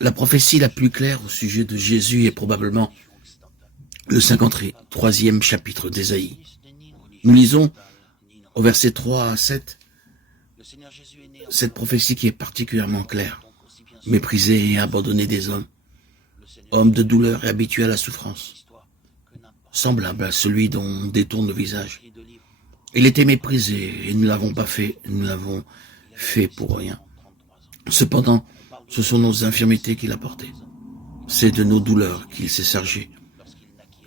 La prophétie la plus claire au sujet de Jésus est probablement le 53e chapitre d'Ésaïe. Nous lisons au verset 3 à 7 cette prophétie qui est particulièrement claire. Méprisé et abandonné des hommes, homme de douleur et habitué à la souffrance, semblable à celui dont on détourne le visage. Il était méprisé et nous l'avons pas fait, nous l'avons fait pour rien. Cependant, ce sont nos infirmités qu'il a portées. C'est de nos douleurs qu'il s'est chargé.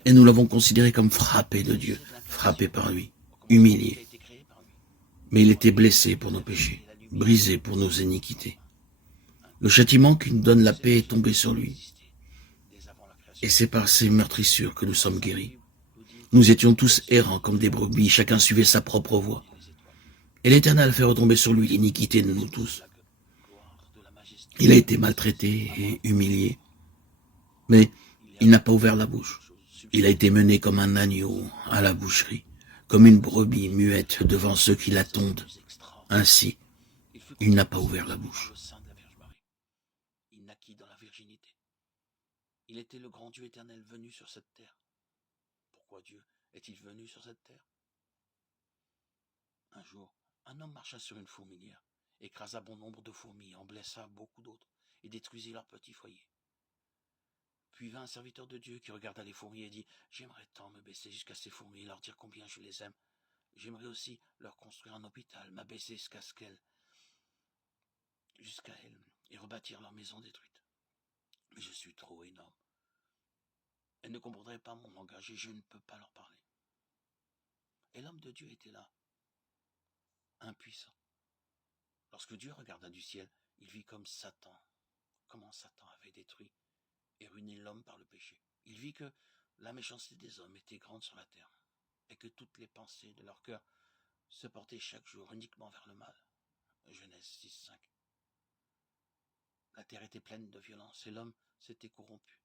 Et nous l'avons considéré comme frappé de Dieu, frappé par lui, humilié. Mais il était blessé pour nos péchés, brisé pour nos iniquités. Le châtiment qui nous donne la paix est tombé sur lui. Et c'est par ses meurtrissures que nous sommes guéris. Nous étions tous errants comme des brebis, chacun suivait sa propre voie. Et l'Éternel fait retomber sur lui l'iniquité de nous tous. Il a été maltraité et humilié, mais il n'a pas ouvert la bouche. Il a été mené comme un agneau à la boucherie, comme une brebis muette devant ceux qui l'attendent. Ainsi, il n'a pas ouvert la bouche. Il naquit dans la virginité. Il était le grand Dieu éternel venu sur cette terre. Pourquoi Dieu est-il venu sur cette terre? Un jour, un homme marcha sur une fourmilière, écrasa bon nombre de fourmis, en blessa beaucoup d'autres et détruisit leur petit foyer. Puis vint un serviteur de Dieu qui regarda les fourmis et dit « J'aimerais tant me baisser jusqu'à ces fourmis et leur dire combien je les aime. J'aimerais aussi leur construire un hôpital, m'abaisser jusqu'à elles et rebâtir leur maison détruite. Mais je suis trop énorme. Elles ne comprendraient pas mon langage et je ne peux pas leur parler. » Et l'homme de Dieu était là, impuissant. Lorsque Dieu regarda du ciel, il vit comment Satan avait détruit et ruiné l'homme par le péché. Il vit que la méchanceté des hommes était grande sur la terre, et que toutes les pensées de leur cœur se portaient chaque jour uniquement vers le mal. Genèse 6:5. La terre était pleine de violence, et l'homme s'était corrompu.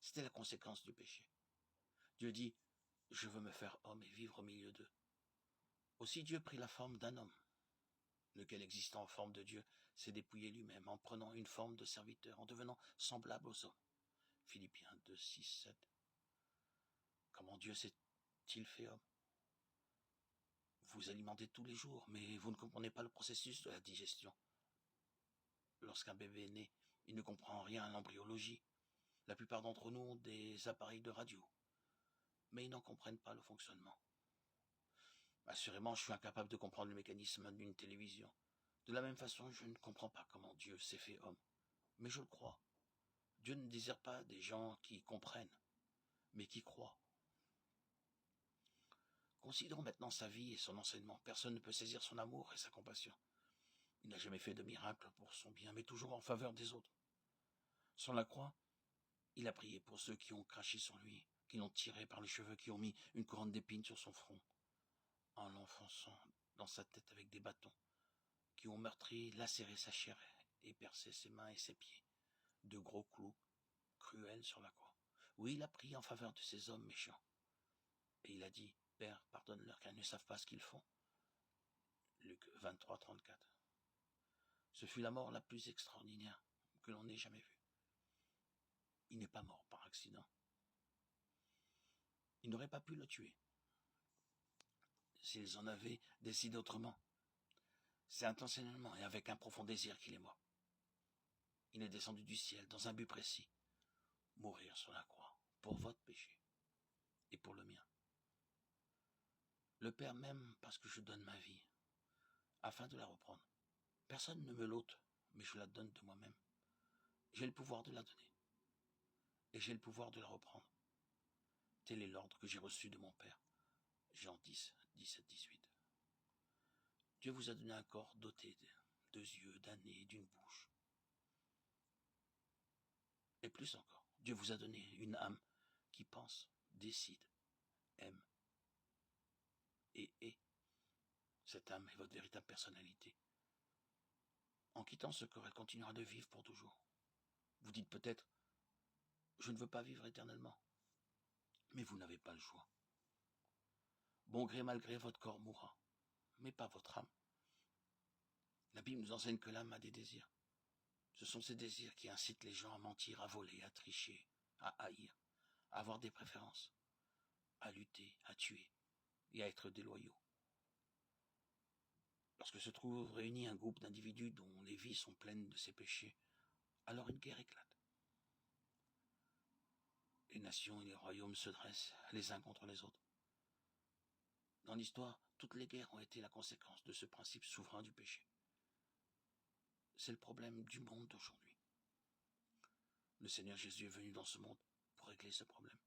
C'était la conséquence du péché. Dieu dit « Je veux me faire homme et vivre au milieu d'eux ». Aussi Dieu prit la forme d'un homme, lequel existant en forme de Dieu s'est dépouillé lui-même en prenant une forme de serviteur, en devenant semblable aux hommes. Philippiens 2:6-7. Comment Dieu s'est-il fait homme? Vous alimentez tous les jours, mais vous ne comprenez pas le processus de la digestion. Lorsqu'un bébé est né, il ne comprend rien à l'embryologie. La plupart d'entre nous ont des appareils de radio, mais ils n'en comprennent pas le fonctionnement. Assurément, je suis incapable de comprendre le mécanisme d'une télévision. De la même façon, je ne comprends pas comment Dieu s'est fait homme. Mais je le crois. Dieu ne désire pas des gens qui comprennent, mais qui croient. Considérons maintenant sa vie et son enseignement. Personne ne peut saisir son amour et sa compassion. Il n'a jamais fait de miracle pour son bien, mais toujours en faveur des autres. Sur la croix, il a prié pour ceux qui ont craché sur lui, qui l'ont tiré par les cheveux, qui ont mis une couronne d'épines sur son front, en l'enfonçant dans sa tête avec des bâtons, qui ont meurtri, lacéré sa chair et percé ses mains et ses pieds, de gros clous cruels sur la croix. Oui, il a prié en faveur de ces hommes méchants. Et il a dit, Père, pardonne-leur car ils ne savent pas ce qu'ils font. Luc 23:34. Ce fut la mort la plus extraordinaire que l'on ait jamais vue. Il n'est pas mort par accident. Il n'aurait pas pu le tuer s'ils en avaient décidé autrement. C'est intentionnellement et avec un profond désir qu'il est mort. Il est descendu du ciel dans un but précis, mourir sur la croix pour votre péché et pour le mien. Le Père m'aime parce que je donne ma vie afin de la reprendre. Personne ne me l'ôte, mais je la donne de moi-même. J'ai le pouvoir de la donner et j'ai le pouvoir de la reprendre. Tel est l'ordre que j'ai reçu de mon Père. Jean 10, 17-18. Dieu vous a donné un corps doté de 2 yeux, d'un nez et d'une bouche. Et plus encore, Dieu vous a donné une âme qui pense, décide, aime et est. Cette âme est votre véritable personnalité. En quittant ce corps, elle continuera de vivre pour toujours. Vous dites peut-être, je ne veux pas vivre éternellement. Mais vous n'avez pas le choix. Bon gré mal gré, votre corps mourra, mais pas votre âme. La Bible nous enseigne que l'âme a des désirs. Ce sont ces désirs qui incitent les gens à mentir, à voler, à tricher, à haïr, à avoir des préférences, à lutter, à tuer et à être déloyaux. Lorsque se trouve réuni un groupe d'individus dont les vies sont pleines de ces péchés, alors une guerre éclate. Les nations et les royaumes se dressent les uns contre les autres. Dans l'histoire, toutes les guerres ont été la conséquence de ce principe souverain du péché. C'est le problème du monde d'aujourd'hui. Le Seigneur Jésus est venu dans ce monde pour régler ce problème.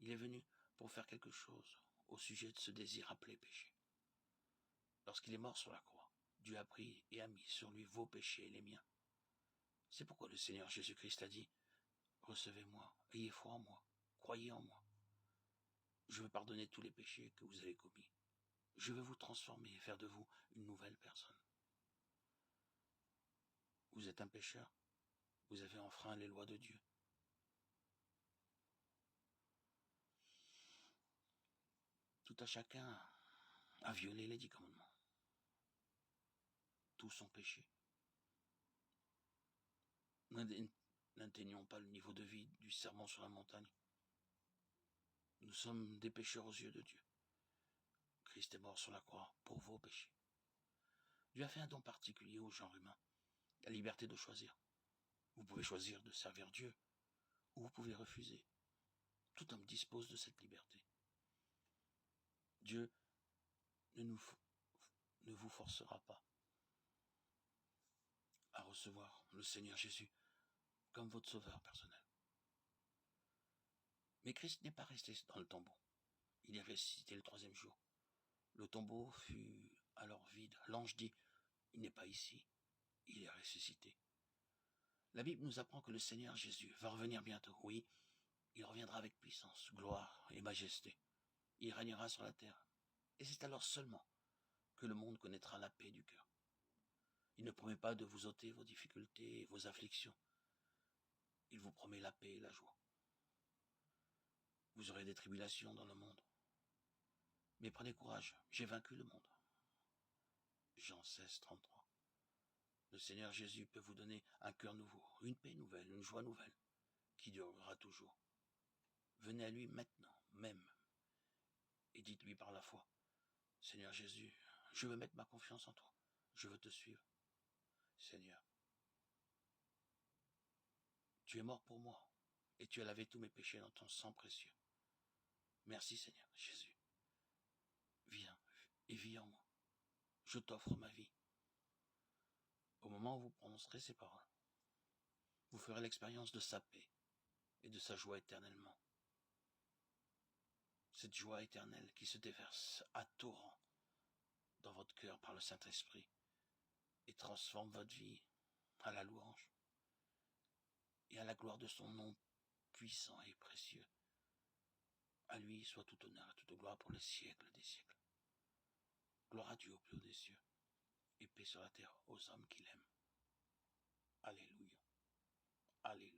Il est venu pour faire quelque chose au sujet de ce désir appelé péché. Lorsqu'il est mort sur la croix, Dieu a pris et a mis sur lui vos péchés et les miens. C'est pourquoi le Seigneur Jésus-Christ a dit « Recevez-moi, ayez foi en moi, croyez en moi. Je veux pardonner tous les péchés que vous avez commis. Je veux vous transformer et faire de vous une nouvelle personne. Vous êtes un pécheur, vous avez enfreint les lois de Dieu. Tout à chacun a violé les 10 commandements. Tous sont péchés. N'atteignons pas le niveau de vie du sermon sur la montagne. Nous sommes des pécheurs aux yeux de Dieu. Christ est mort sur la croix pour vos péchés. Dieu a fait un don particulier au genre humain, la liberté de choisir. Vous pouvez choisir de servir Dieu, ou vous pouvez refuser. Tout homme dispose de cette liberté. Dieu ne vous forcera pas à recevoir le Seigneur Jésus comme votre sauveur personnel. Mais Christ n'est pas resté dans le tombeau. Il est ressuscité le 3e jour. Le tombeau fut alors vide. L'ange dit, il n'est pas ici, il est ressuscité. La Bible nous apprend que le Seigneur Jésus va revenir bientôt. Oui, il reviendra avec puissance, gloire et majesté. Il régnera sur la terre. Et c'est alors seulement que le monde connaîtra la paix du cœur. Il ne promet pas de vous ôter vos difficultés et vos afflictions. Il vous promet la paix et la joie. Vous aurez des tribulations dans le monde. Mais prenez courage, j'ai vaincu le monde. Jean 16, 33. Le Seigneur Jésus peut vous donner un cœur nouveau, une paix nouvelle, une joie nouvelle, qui durera toujours. Venez à lui maintenant, même, et dites-lui par la foi, Seigneur Jésus, je veux mettre ma confiance en toi, je veux te suivre. Seigneur, tu es mort pour moi, et tu as lavé tous mes péchés dans ton sang précieux. Merci Seigneur Jésus. Viens et vis en moi. Je t'offre ma vie. Au moment où vous prononcerez ces paroles, vous ferez l'expérience de sa paix et de sa joie éternellement. Cette joie éternelle qui se déverse à torrent dans votre cœur par le Saint-Esprit et transforme votre vie à la louange et à la gloire de son nom puissant et précieux. À lui soit tout honneur et toute gloire pour les siècles des siècles. Gloire à Dieu au plus haut des cieux et paix sur la terre aux hommes qu'il aime. Alléluia. Alléluia.